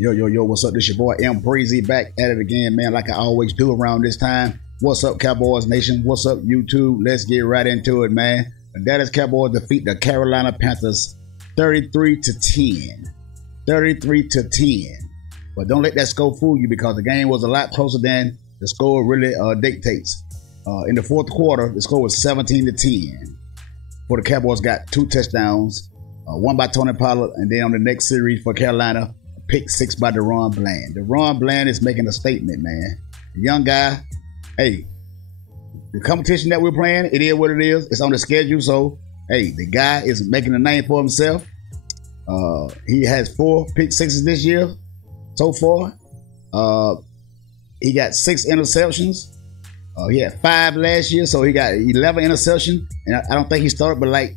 Yo, what's up? This your boy M Breezy back at it again, man, like I always do around this time. What's up, Cowboys Nation? What's up, YouTube? Let's get right into it, man. The Dallas Cowboys defeat the Carolina Panthers 33-10. 33-10. But don't let that score fool you, because the game was a lot closer than the score really dictates. In the fourth quarter, the score was 17-10. For the Cowboys got 2 touchdowns, one by Tony Pollard, and then on the next series for Carolina, a pick 6 by DaRon Bland. DaRon Bland is making a statement, man. The young guy, hey, the competition that we're playing, it is what it is. It's on the schedule, so hey, the guy is making a name for himself. He has 4 pick 6s this year so far. He got 6 interceptions. He had 5 last year, so he got 11 interceptions. And I don't think he started, but like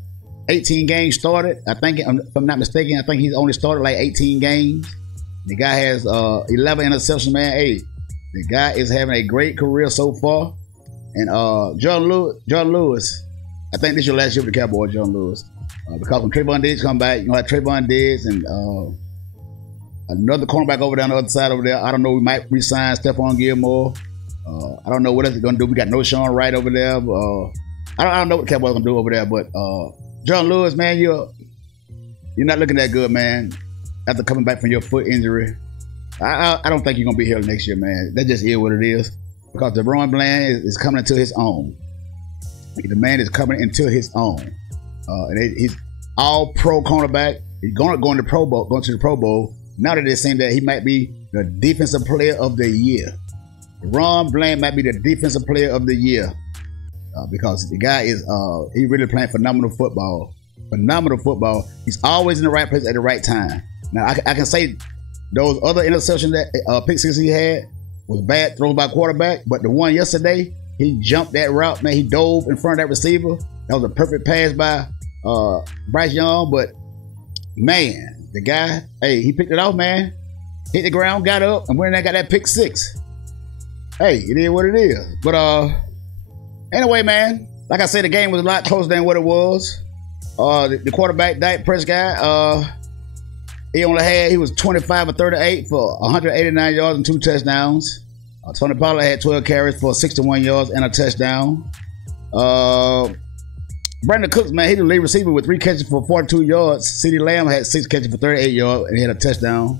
18 games started. I think, if I'm not mistaken, I think he's only started like 18 games. The guy has 11 interceptions, man. Hey, the guy is having a great career so far. And John Lewis, I think this is your last year with the Cowboys, John Lewis. Because when Trayvon Diggs come back, you know, like Trayvon Diggs and another cornerback over there on the other side over there. I don't know, we might re-sign Stephon Gilmore. I don't know what else they're going to do. We got no Sean Wright over there. I don't know what the Cowboys are going to do over there. But John Lewis, man, you're not looking that good, man, after coming back from your foot injury. I don't think you're going to be here next year, man. That just is what it is. Because DaRon Bland is coming into his own. The man is coming into his own. And he's all-pro cornerback. He's going to go into the Pro Bowl. Now that they're saying that he might be the defensive player of the year. DaRon Bland might be the defensive player of the year because the guy is he really playing phenomenal football. Phenomenal football. He's always in the right place at the right time. Now I can say those other interceptions that pick 6 he had was bad throws by quarterback, but the one yesterday, he jumped that route, man. He dove in front of that receiver. That was a perfect pass by Bryce Young, but man, the guy, hey, he picked it off, man. Hit the ground, got up, and went in there, got that pick 6. Hey, it is what it is. But anyway, man, like I said, the game was a lot closer than what it was. The quarterback, Prescott, he was 25 of 38 for 189 yards and 2 touchdowns. Tony Pollard had 12 carries for 61 yards and a touchdown. Brandon Cooks, man, he the lead receiver with 3 catches for 42 yards. CeeDee Lamb had 6 catches for 38 yards and he had a touchdown.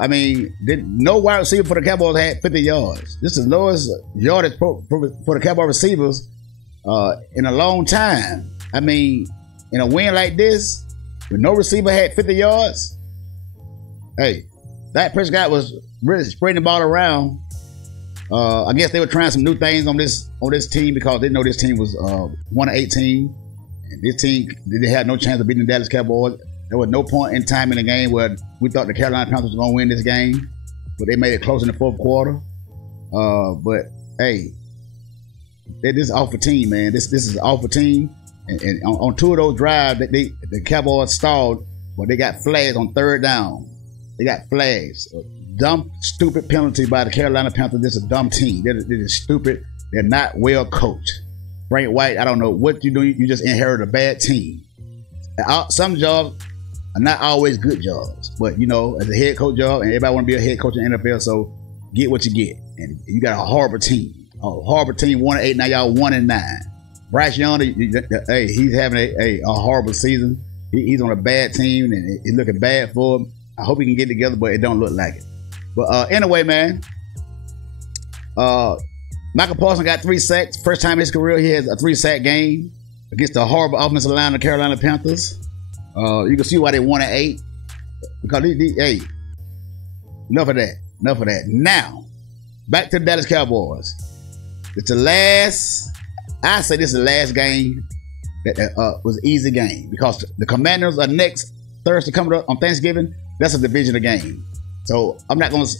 I mean, no wide receiver for the Cowboys had 50 yards. This is the lowest yardage for the Cowboy receivers in a long time. I mean, in a win like this, when no receiver had 50 yards, hey, that Prescott was really spreading the ball around. I guess they were trying some new things on this team because they know this team was 1-18, and this team they had no chance of beating the Dallas Cowboys. There was no point in time in the game where we thought the Carolina Panthers were going to win this game, but they made it close in the fourth quarter. But hey, this is off a team, man. This is an off a team. And on 2 of those drives, the Cowboys stalled, but they got flags on 3rd down. They got flags. A dumb, stupid penalty by the Carolina Panthers. This is a dumb team. They're stupid. They're not well coached. Frank White, I don't know what you do. You just inherit a bad team. Some jobs are not always good jobs, but you know, as a head coach job, and everybody want to be a head coach in the NFL, so get what you get. And you got a horrible team. 1-8. Now y'all 1-9. Bryce Young, hey, he's having a horrible season. He's on a bad team, and it's looking bad for him. I hope he can get together, but it don't look like it. But anyway, man, Michael Parsons got 3 sacks. First time in his career he has a 3-sack game against the horrible offensive line of the Carolina Panthers. You can see why they 1-8 because hey, enough of that. Now, back to the Dallas Cowboys. It's the last. I say this is the last game that was an easy game because the Commanders are next Thursday coming up on Thanksgiving. That's a divisional game. So I'm not going to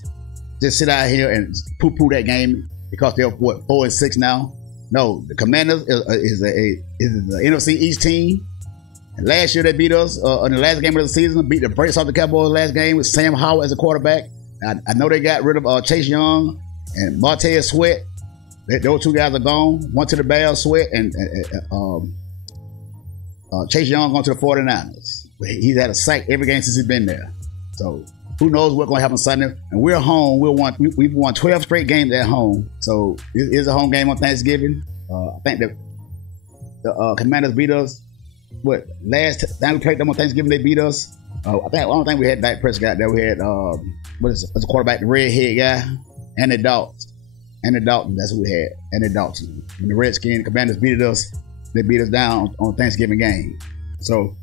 just sit out here and poo-poo that game because they're, what, 4-6 now? No, the Commanders is the NFC East team. And last year they beat us in the last game of the season, beat the brakes off the Cowboys last game with Sam Howell as a quarterback. I know they got rid of Chase Young and Montez Sweat. Those 2 guys are gone. One to the Bears, Sweat, and Chase Young going to the 49ers. He's had a sack every game since he's been there. So Who knows what's going to happen Sunday? And we're home. We've won 12 straight games at home. So it is a home game on Thanksgiving. I think that the Commanders beat us. What, last time we played them on Thanksgiving, they beat us. I don't think we had Dak Prescott there. We had what's the quarterback, the redhead guy, Andy Dalton. Andy Dalton, that's who we had. Andy Dalton. When the Redskins, Commanders beat us, they beat us down on Thanksgiving game. So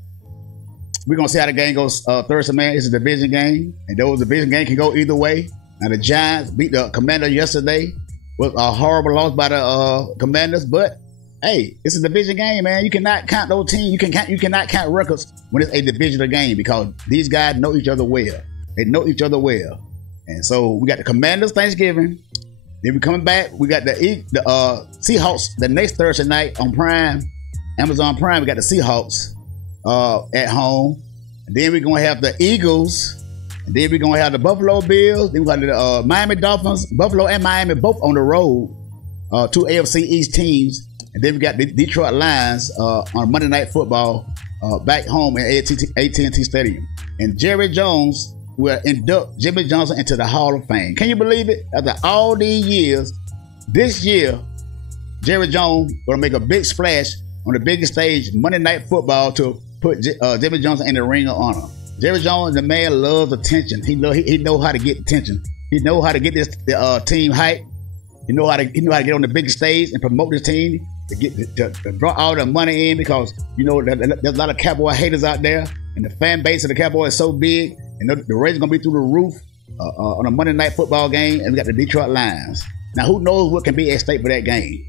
we're gonna see how the game goes Thursday, man. It's a division game, and those division games can go either way. Now the Giants beat the Commanders yesterday. Was a horrible loss by the Commanders, but hey, it's a division game, man. You cannot count those teams. You cannot count records when it's a divisional game because these guys know each other well. They know each other well, and so we got the Commanders Thanksgiving. Then we coming back. We got the Seahawks the next Thursday night on Prime, Amazon Prime. We got the Seahawks at home, and then we're gonna have the Eagles, and then we're gonna have the Buffalo Bills. Then we got the Miami Dolphins, Buffalo and Miami both on the road, two AFC East teams, and then we got the Detroit Lions on Monday Night Football back home at AT&T Stadium, and Jerry Jones will induct Jimmy Johnson into the Hall of Fame. Can you believe it? After all these years, this year, Jerry Jones will make a big splash on the biggest stage, Monday Night Football, to put Jimmy Johnson in the Ring of Honor. Jerry Jones, the man, loves attention. He know how to get attention. He know how to get this team hype. He know how to get on the biggest stage and promote this team to draw all the money in, because you know there's a lot of Cowboy haters out there, and the fan base of the Cowboys is so big. And the ratings gonna be through the roof on a Monday Night Football game, and we got the Detroit Lions. Now, who knows what can be at stake for that game?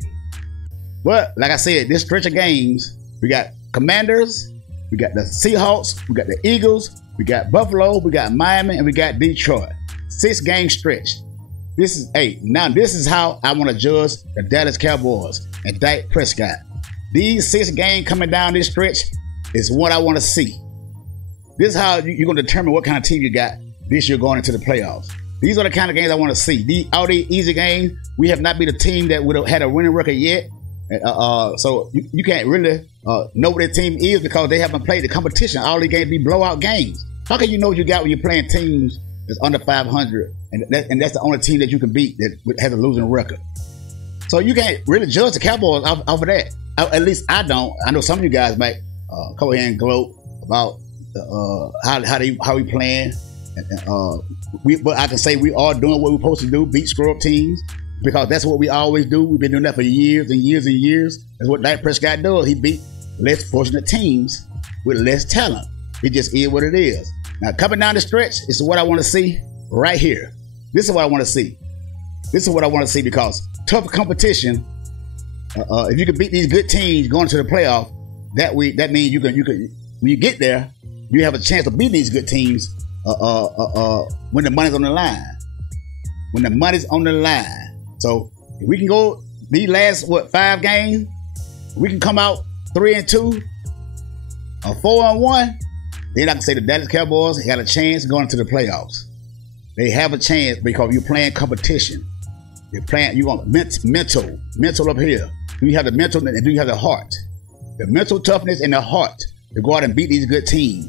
But like I said, this stretch of games, we got Commanders, we got the Seahawks, we got the Eagles, we got Buffalo, we got Miami, and we got Detroit. 6-game stretch. This is how I want to judge the Dallas Cowboys and Dak Prescott. These 6 games coming down this stretch is what I want to see. This is how you're going to determine what kind of team you got this year going into the playoffs. These are the kind of games I want to see. All these easy games, we have not been a team that would have had a winning record yet. So you can't really know what their team is because they haven't played the competition. All these games be blowout games. How can you know what you got when you're playing teams that's under 500 and that's the only team that you can beat that has a losing record? So you can't really judge the Cowboys off of that. At least I don't. I know some of you guys might come here and gloat about how we playing, but I can say we are doing what we're supposed to do: beat screw up teams, because that's what we always do. We've been doing that for years and years and years. That's what Dak Prescott does. He beat less fortunate teams with less talent. It just is what it is. Now coming down the stretch, this is what I want to see right here. This is what I want to see. This is what I want to see, because tough competition. If you can beat these good teams going to the playoff, that means you can when you get there, you have a chance to beat these good teams when the money's on the line. When the money's on the line. So if we can go these last 5 games, we can come out 3-2 or 4-1. Then I can say the Dallas Cowboys had a chance going into the playoffs. They have a chance because you're playing competition. You're going mental up here. Do you have the mental and do you have the heart? The mental toughness and the heart to go out and beat these good teams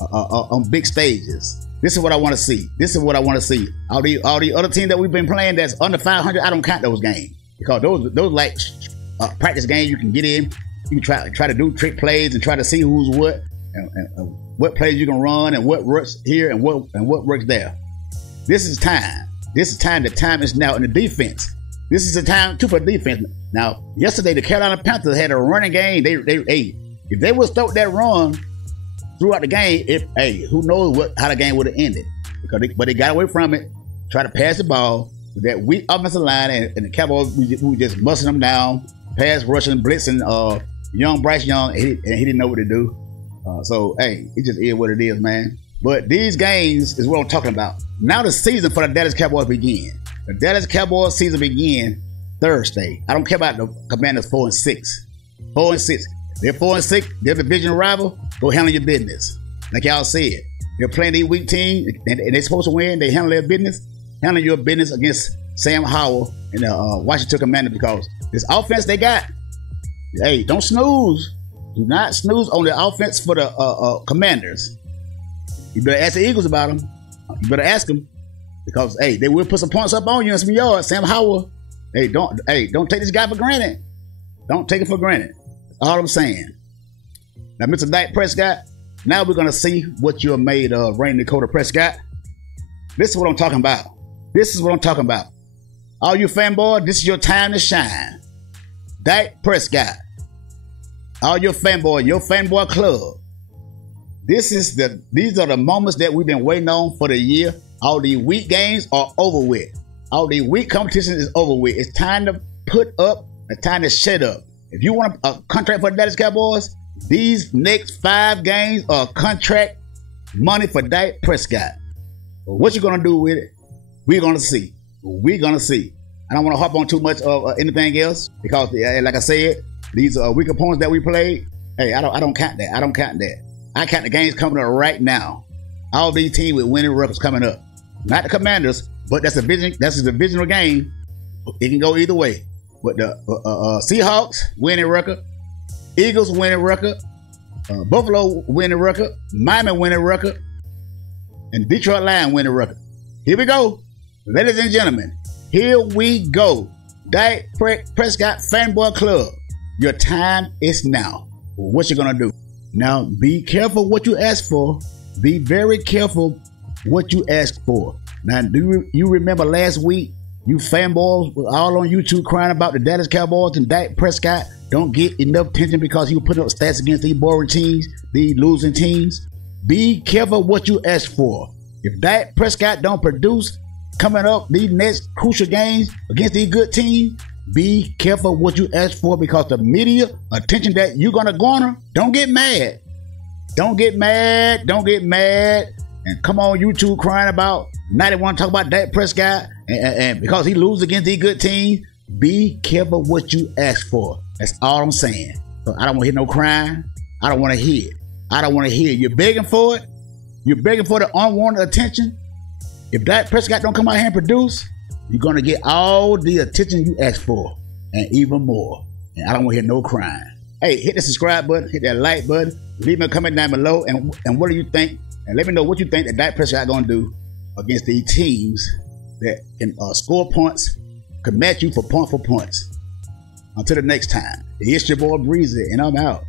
on big stages. This is what I want to see. This is what I want to see. All the other teams that we've been playing that's under 500, I don't count those games, because those like practice games you can get in. You can try to do trick plays and try to see who's what and what plays you can run and what works here and what works there. This is time. This is time. The time is now in the defense. This is the time too for defense. Now, yesterday the Carolina Panthers had a running game. If they would stop that run throughout the game, who knows how the game would have ended? But they got away from it, tried to pass the ball with that weak offensive line, and the Cowboys we just busting them down, pass rushing, blitzing young Bryce Young, and he didn't know what to do. So it just is what it is, man. But these games is what I'm talking about. Now the season for the Dallas Cowboys begin. The Dallas Cowboys season begin Thursday. I don't care about the Commanders 4-6. 4-6. They're 4-6. They're division rival. Go handle your business. Like y'all said, they're playing these weak teams, and they're supposed to win. They handle their business. Handle your business against Sam Howell and the Washington Commanders, because this offense they got. Don't snooze. Do not snooze on the offense for the Commanders. You better ask the Eagles about them. You better ask them because hey, they will put some points up on you and some yards. Sam Howell, don't take this guy for granted. Don't take it for granted. That's all I'm saying. Now, Mr. Dak Prescott, now we're gonna see what you're made of, Rain Dakota Prescott. This is what I'm talking about. This is what I'm talking about. All you fanboys, this is your time to shine. Dak Prescott. All your fanboy, your fanboy club. These are the moments that we've been waiting on for the year. All the week games are over with. All the week competition is over with. It's time to put up. It's time to shut up. If you want a contract for the Dallas Cowboys, these next 5 games are contract money for Dak Prescott. But what you gonna do with it? We're gonna see. We're gonna see. I don't want to hop on too much of anything else because, like I said, these weak opponents that we played. Hey, I don't count that. I don't count that. I count the games coming up right now. All these teams with winning records coming up. Not the Commanders, but that's a divisional game. It can go either way. But the Seahawks winning record, Eagles winning record, Buffalo winning record, Miami winning record, and Detroit Lions winning record. Here we go. Ladies and gentlemen, here we go. Dak Prescott Fanboy Club. Your time is now. What you gonna do? Now, be careful what you ask for. Be very careful what you ask for. Now, do you remember last week, you fanboys were all on YouTube crying about the Dallas Cowboys and Dak Prescott don't get enough attention because he was putting up stats against these boring teams, these losing teams? Be careful what you ask for. If Dak Prescott don't produce coming up these next crucial games against these good teams, be careful what you ask for because the media attention that you're going to garner, don't get mad. Don't get mad. Don't get mad. And come on YouTube crying about, now they want to talk about Dak Prescott and because he loses against these good teams. Be careful what you ask for. That's all I'm saying. So I don't want to hear no crying. I don't want to hear it. I don't want to hear it. You're begging for it. You're begging for the unwanted attention. If Dak Prescott don't come out here and produce, you're going to get all the attention you asked for and even more. And I don't want to hear no crying. Hey, hit the subscribe button, hit that like button, leave me a comment down below, and what do you think? And let me know what you think that Dak Prescott going to do against these teams that can score points, can match you for points. Until the next time, it's your boy Breezy, and I'm out.